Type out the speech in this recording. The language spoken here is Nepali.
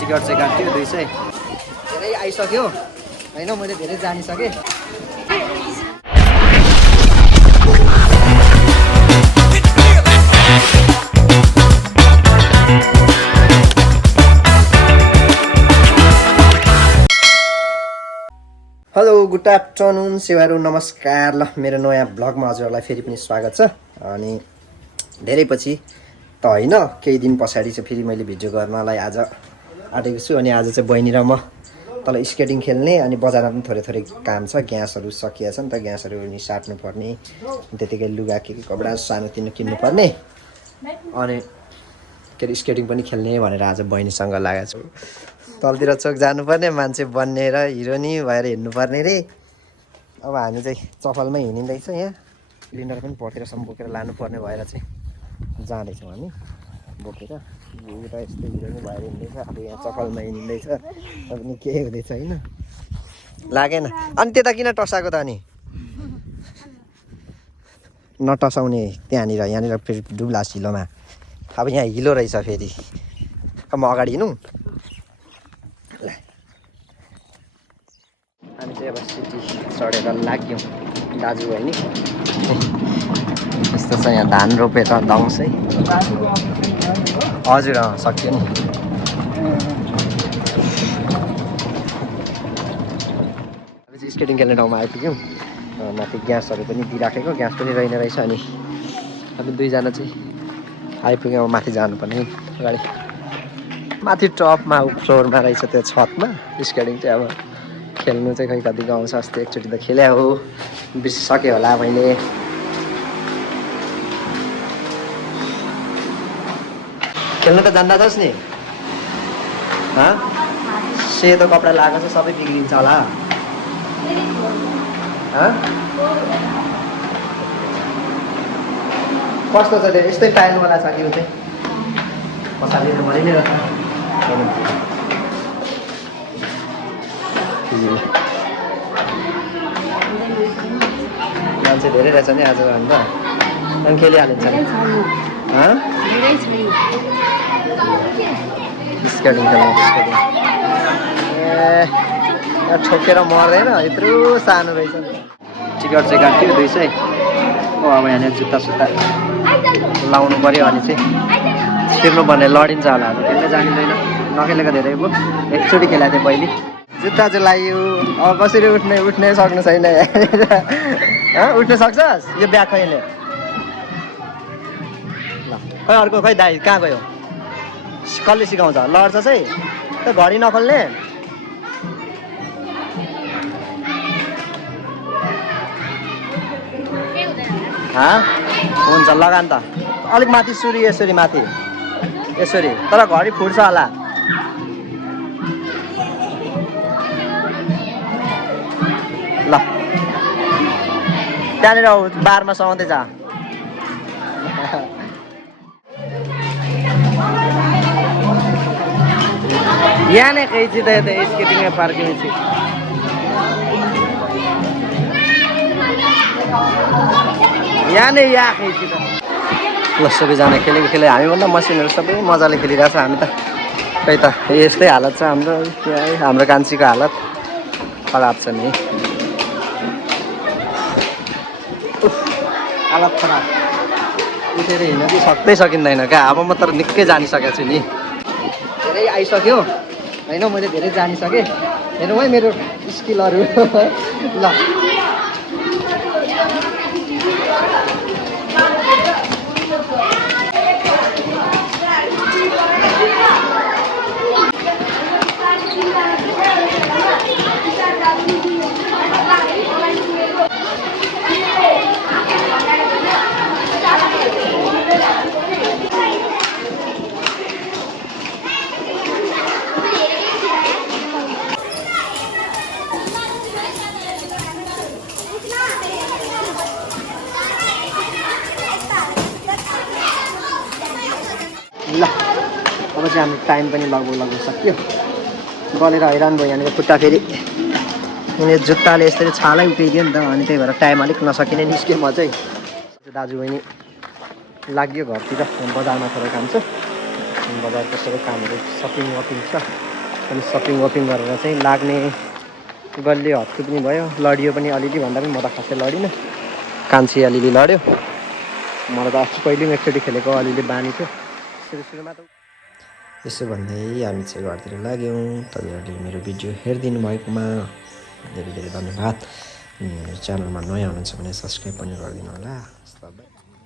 टिकट चाहिँ काट्यो 200 धेरै आइसक्यो हैन मैले धेरै जानिसकेँ हेलो गुड आफ्टरनुन सेवाहरू नमस्कार ल मेरो नयाँ ब्लगमा हजुरहरूलाई फेरि पनि स्वागत छ अनि धेरै पछि त हैन केही दिन पछाडी चाहिँ फेरि मैले भिडियो गर्नलाई आज आटेको छु अनि आज चाहिँ बहिनी र म तल स्केटिङ खेल्ने अनि बजारमा पनि थोरै काम छ ग्यासहरू सकिया छ नि त ग्यासहरू नि साट्नु पर्ने त्यतिकै लुगा के कपडा सानोतिनो किन्नु पर्ने अनि के स्केटिङ पनि खेल्ने भनेर आज बहिनीसँग लागेको छु तलतिर चोक जानुपर्ने मान्छे बन्ने र हिरोनी भएर हिँड्नुपर्ने रे अब हामी चाहिँ चफलमै हिँडिँदैछ यहाँ सिलिन्डर पनि पर्तिरसम्म बोकेर लानुपर्ने भएर चाहिँ जाँदैछौँ हामी बोकेर एउटा यस्तै हिरोनी भएर हिँड्दैछ अब यहाँ चफलमा हिँड्दैछ पनि के हुँदैछ होइन लागेन अनि त्यता किन टसाएको त अनि नटसाउने त्यहाँनिर यहाँनिर फेरि डुब्ला हिलोमा अब यहाँ हिलो रहेछ फेरि म अगाडि हिँडौँ हामी चाहिँ अब सिटी चढेर लाग्यौँ दाजु है नि यस्तो छ यहाँ धान रोपेर दङ्सै हजुर सक्यो नि हामी चाहिँ स्केटिङ खेल्ने ठाउँमा आइपुग्यौँ माथि ग्यासहरू पनि दिइराखेको ग्यास पनि रहेन रहेछ अनि हामी दुईजना चाहिँ आइपुग्यौँ अब माथि जानुपर्ने अगाडि माथि टपमा फ्लोरमा रहेछ त्यो छतमा स्केटिङ चाहिँ अब खेल्नु चाहिँ खै कति गाउँछ अस्ति एकचोटि त खेल्या हो बिर्सिसकेँ होला मैले खेल्नु त जान्दा छस् नि सेतो कपडा लगाएको छ सबै बिग्रिन्छ होला कस्तो छ त्यो यस्तै टाइलवाला छ कि उ चाहिँ पछाडि भने नै मान्छे धेरै रहेछ नि आज अन्त अनि खेलिहालिन्छ स्केटिङ ए ठोकेर मर्दैन यत्रो सानो रहेछ टिकट चाहिँ काट्यो 200 हो अब यहाँनिर जुत्ता सुत्ता लाउनु पऱ्यो अनि चाहिँ छिर्नुपर्ने लडिन्छ होला अब खेल्न जानिँदैन नखेलेको धेरै पो एकचोटि खेलाएको थिएँ पहिले जुत्ता चाहिँ लगायो अब कसरी उठ्ने सक्नु छैन उठ्न सक्छस् यो ब्याग खैले ल खै अर्को खै दाइ कहाँ गयो कसले सिकाउँछ लड्छ चाहिँ त घडी नखोल्ने हुन्छ लगान त अलिक माथि सुरी यसरी माथि यसरी तर घडी फुट्छ होला ल त्यहाँनिर बारमा समाउँदै जा यहाँ नै कहीँ चाहिँ त स्केटिङ पार्किङ चाहिँ यहाँ नै या कहीँ चाहिँ त ल सबैजना खेले हामीभन्दा मसिनहरू सबै मजाले खेलिरहेछ हामी त खै त यस्तै हालत छ हाम्रो कान्छीको हालत खराब छ नि हालत खराब उठेर हिँड्न चाहिँ सक्दै सकिँदैन क्या अब म त निकै जानिसकेको छु नि धेरै आइसक्यो होइन मैले धेरै जानिसकेँ हेरौँ है मेरो स्किलहरू ल ल अब चाहिँ हाम्रो टाइम पनि लगभग सक्यो गलेर हैरान भयो यहाँनिर खुट्टा फेरि यिनीहरू जुत्ताले यसरी छालै उठाइदियो नि त अनि त्यही भएर टाइम अलिक नसकिने निस्क्यो म चाहिँ दाजु बहिनी लाग्यो घरतिर बजारमा थोरै खान्छ बजारको सबै कामहरू सपिङ वपिङ छ अनि सपिङ वपिङ गरेर चाहिँ लाग्ने गल्ली हत्तु पनि भयो लडियो पनि अलिअलि भन्दा पनि म त खासै लडिनँ कान्छी अलिअलि लड्यो मलाई त अस्ति पहिले पनि एकचोटि खेलेको अलिअलि बानी थियो सुरुमा त यसो भन्दै हामी चाहिँ घरतिर लाग्यौँ तपाईँहरूले मेरो भिडियो हेरिदिनु भएकोमा धेरै धेरै धन्यवाद च्यानलमा नयाँ हुनुहुन्छ भने सब्सक्राइब पनि गरिदिनु होला